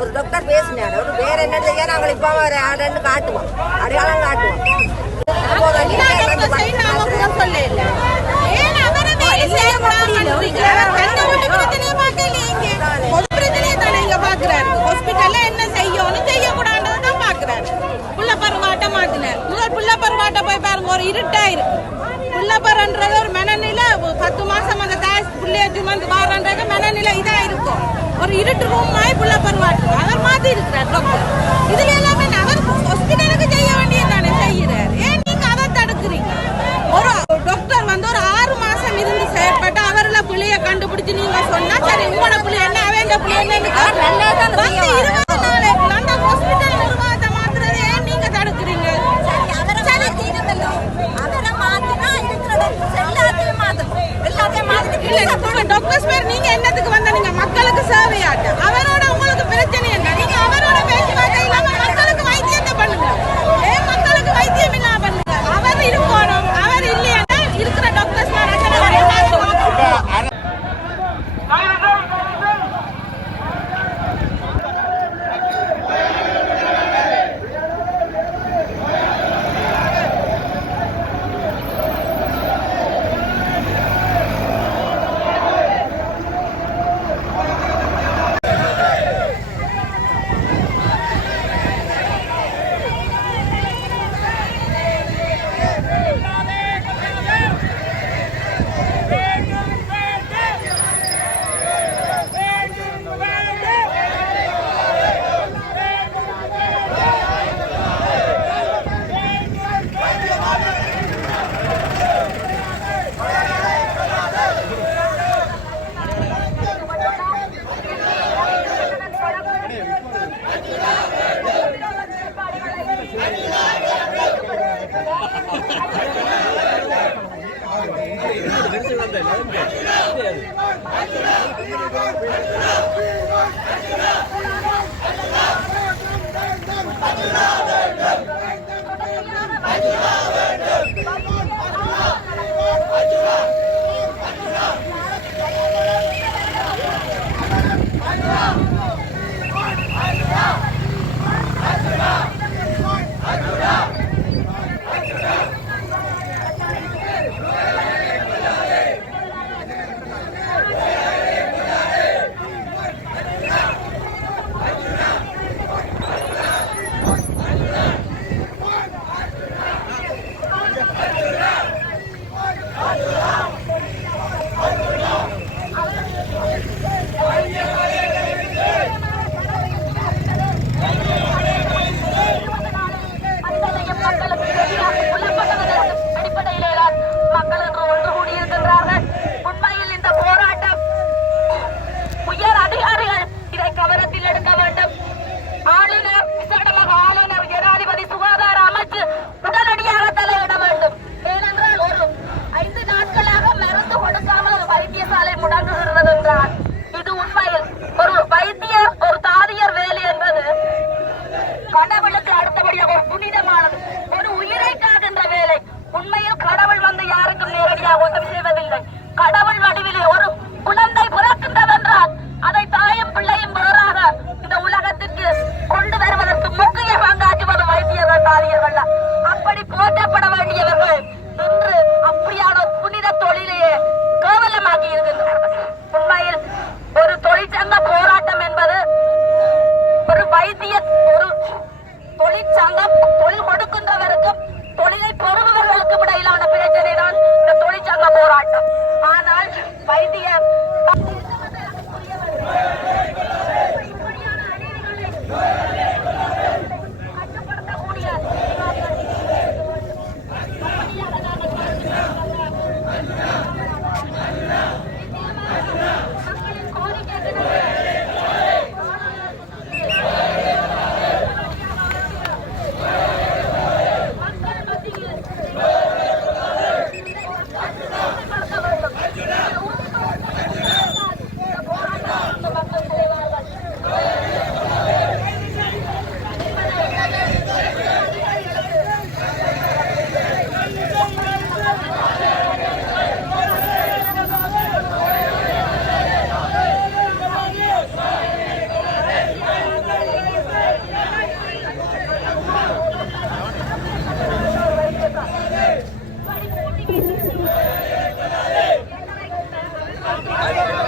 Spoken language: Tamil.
ஒரு டாக்டர் பேசினாரு ஒரு பேர் என்ன செய்ய நாங்கள் இப்ப ஆடுன்னு காட்டுவோம் அடையாளம் காட்டுவோம் என்ன செய்யணும் செய்யக்கூடாதுதான் பாக்குறாரு. புள்ள பருவாட்ட மாத்தினார். முதல் புள்ள பருவாட்ட போய் பாருங்க ஒரு இருட்டாயிரு. புள்ள பருன்றது ஒரு மனநிலை 10 மாசம் அந்த தாய் புள்ளைய சுமந்து வாரன்றது மனநிலை இதா இருக்கும். ஒரு இருட்டு ரூமாய் புள்ள பருவாட்டு அவர் மாத்தி இருக்கிறார் டாக்டர். இதுல எல்லாமே அவர் ஹாஸ்பிட்டலுக்கு செய்ய வேண்டியதானே செய்யறாரு. ஏன் நீங்க அதை தடுக்கிறீங்க? ஒரு டாக்டர் வந்து ஒரு 6 மாசம் இருந்து செயற்பட்டு அவர்ல புள்ளைய கண்டுபிடிச்சு நீங்க சொன்னா சரி உங்களோட புள்ளை என்ன அவன் புள்ளை என்ன 20 நாளைக்குள்ள அந்த ஹாஸ்பிட்டல் நிர்வாகத்தை மாத்துறது ஏன் நீங்க தடுக்கிறீங்க? டாக்டர்ஸ் பேர் நீங்க என்னத்துக்கு வந்த நீங்க மக்களுக்கு சேவையாட்ட அவரோட உங்களுக்கு பிரச்சனை என்ன? நீங்க அவரோட பேச்சுவார்த்தை இல்லாம மக்களுக்கு வைத்தியத்தை பண்ணுங்க. ஏன் மக்களுக்கு வைத்தியம் இல்லாம பண்ணுங்க? அவர் இருக்கணும். அவர் இல்லையா இருக்கிற டாக்டர்ஸ் போறோம்.